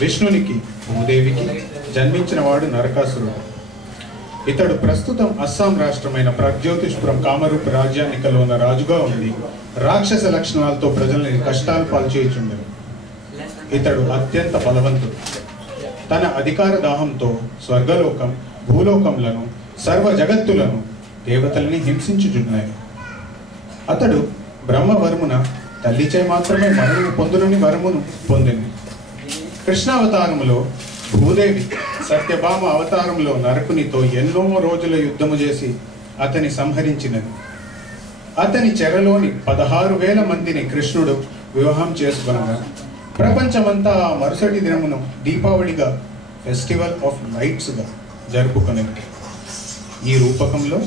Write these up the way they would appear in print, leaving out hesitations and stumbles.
విష్ణునికి భూదేవికి జన్మించినవాడు నరకాసురుడు. ఇతడు ప్రస్తుతం అస్సాం రాష్ట్రమైన ప్రజ్యోతిష్పురం కామరూప్ రాజ్యానికలో ఉన్న రాజుగా ఉండి రాక్షస లక్షణాలతో ప్రజల్ని కష్టాలు పాల్చేయుచుండెను. ఇతడు అత్యంత బలవంతుడు. తన అధికార దాహంతో స్వర్గలోకం, భూలోకంలను, సర్వ జగత్తులను, దేవతల్ని హింసించుచున్నాయి. అతడు బ్రహ్మవరమున తల్లిచే మాత్రమే మరణము పొందునని వరమును పొందింది. కృష్ణావతారములో భూదేవి సత్యభామ అవతారంలో నరకునితో ఎన్నో రోజుల యుద్ధము చేసి అతని సంహరించినది. అతని చెరలోని 16,000 మందిని కృష్ణుడు వివాహం చేసుకొనగా ప్రపంచమంతా మరుసటి దినమును దీపావళిగా ఫెస్టివల్ ఆఫ్ లైట్స్గా జరుపుకొనేది. ఈ రూపకంలో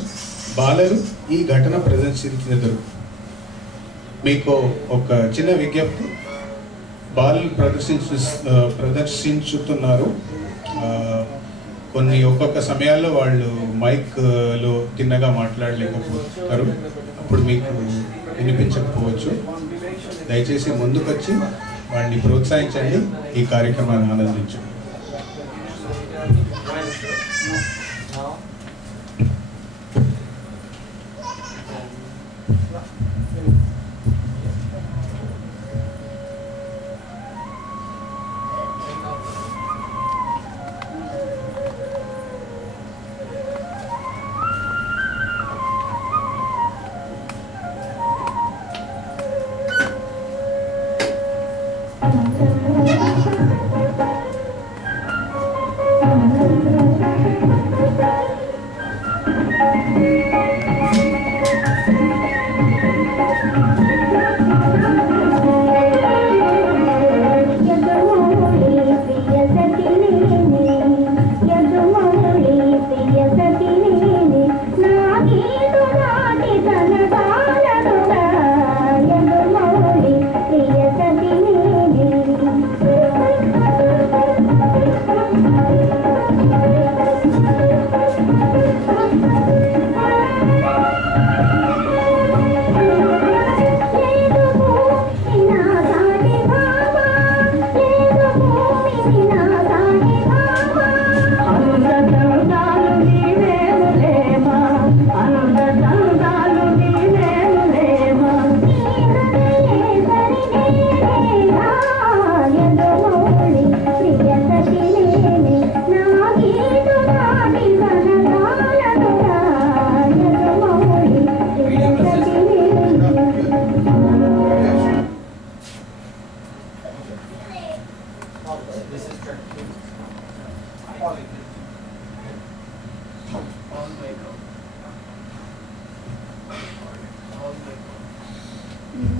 బాలలు ఈ ఘటన ప్రదర్శించెదరు. మీకు ఒక చిన్న విజ్ఞప్తి, బాలలు ప్రదర్శించుతున్నారు. ఒక్కొక్క సమయాల్లో వాళ్ళు మైక్లో తిన్నగా మాట్లాడలేకపోతారు, అప్పుడు మీకు వినిపించకపోవచ్చు. దయచేసి ముందుకొచ్చి వాడిని ప్రోత్సహించండి, ఈ కార్యక్రమాన్ని ఆనందించండి.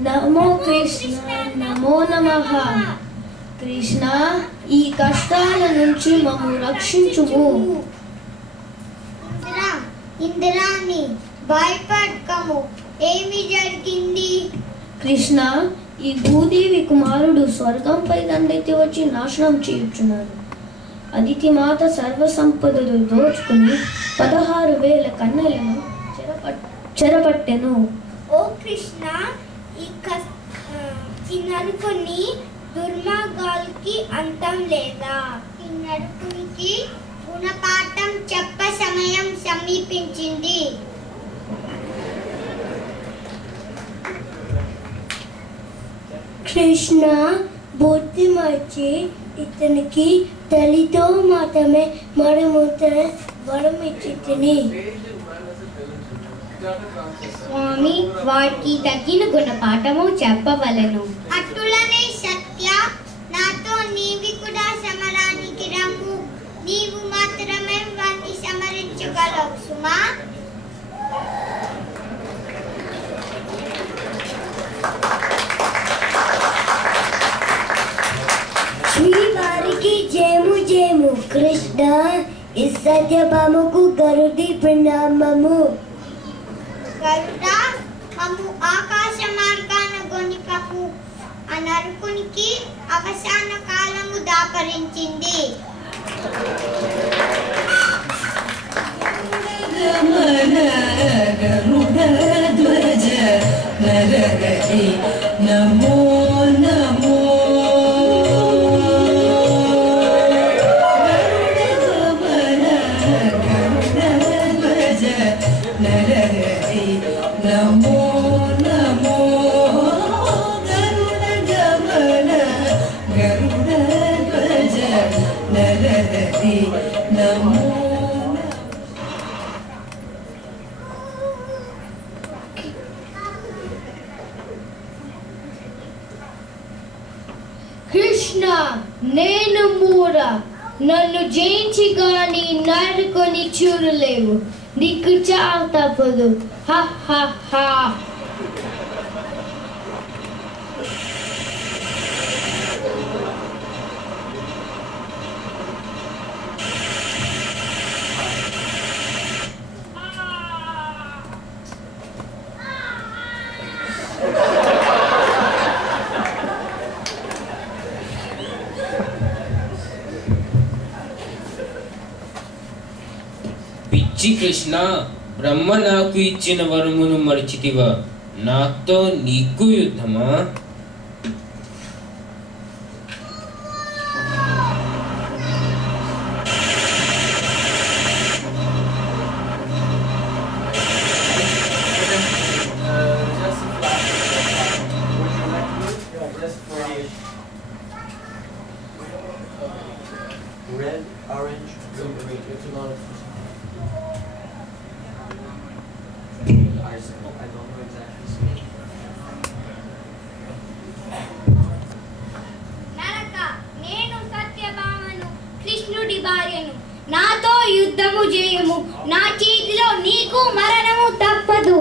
నమో కృష్ణ, నమో నమః. కృష్ణ, ఈ కష్టాల నుంచి మమ్ము రక్షించుము. ఇంద్రాని భయపడకము, ఏమి జరిగింది? కృష్ణ, ఈ భూదేవి కుమారుడు స్వర్గంపై దండెత్తి వచ్చి నాశనం చేయుచున్నాడు. అదితి మాత సర్వ సంపదలు దోచుకుని 16,000 కన్యలను చెరపట్టెను. ఓ కృష్ణ, ఈ నరుకుని దుర్మార్గాలకి అంతం లేదా? ఈ నరుకునికి గుణపాఠం చెప్ప సమయం సమీపించింది. కృష్ణ బుద్ధి మార్చి ఇతనికి తల్లితో మాత్రమే వరం ఇచ్చి తిని. స్వామి, వారికి తగిన గుణపాఠము చెప్పవలను. అటులనే సత్య, నాతో నీవి కూడా సమరానికి రమ్ము. నీవు మాత్రమే వారిని సమరించగలవు సుమా. శ్రీవారికి జయము జయము. కృష్ణ, ఈ సత్యభామకు గరుడి ప్రణామము. గరుడ, మమ్ము ఆకాశ మార్గాన గొనిపకు. ఆ నరుకునికి అవసాన కాలము దాపరించింది. నమో నమో హరి నమో కృష్ణ నేను మూర నన్ను జయించి గాని నరుకొని చూడలేవు నీకు చావు తప్పదు హ హ హ పిచ్చి కృష్ణ, బ్రహ్మ నాకు ఇచ్చిన వరమును మరిచితివా? నాతో నీకు యుద్ధమా? Red, orange, blue, green. It's a lot of I don't know exactly. నరక నేను సత్యభామను కృష్ణుడి భార్యను నాతో యుద్ధము చేయము నా చేతిలో నీకు మరణము తప్పదు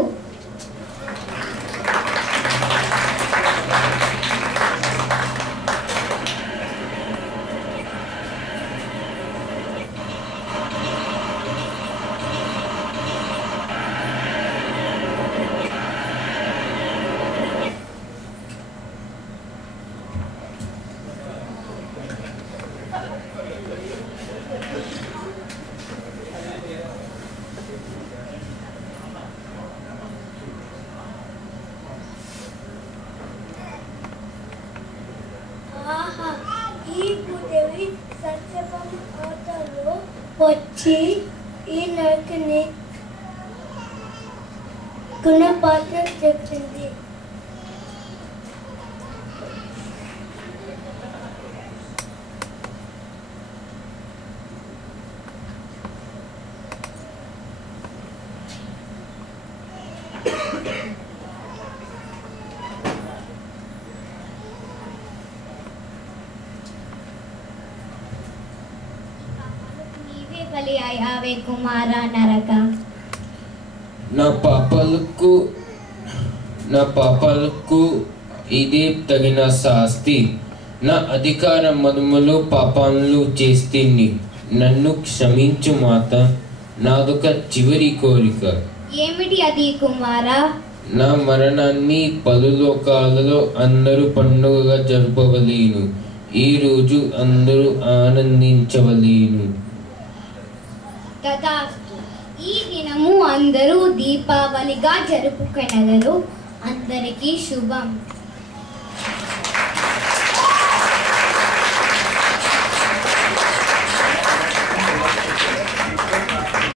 ఈ భూదేవి సత్యభామ అవతారంలో వచ్చి ఈ నరకని గుణపాఠం చెప్పింది. నీవే బలి అయ్యావే కుమారా నరక నా పాపాలకు ఇదే తగిన శాస్తి. నా అధికార మదములో పాపాలను చేస్తేని నన్ను క్షమించు మాత. నాదొక చివరి కోరిక. ఏమిటి అది కుమారా? నా మరణాన్ని పలులోకాలలో అందరూ పండుగగా జరుపవలేను. ఈ రోజు అందరూ ఆనందించవలేను. తదాస్తు. ఈ దినము అందరూ దీపావళిగా జరుపుకొనగలరు. అందరికీ శుభం.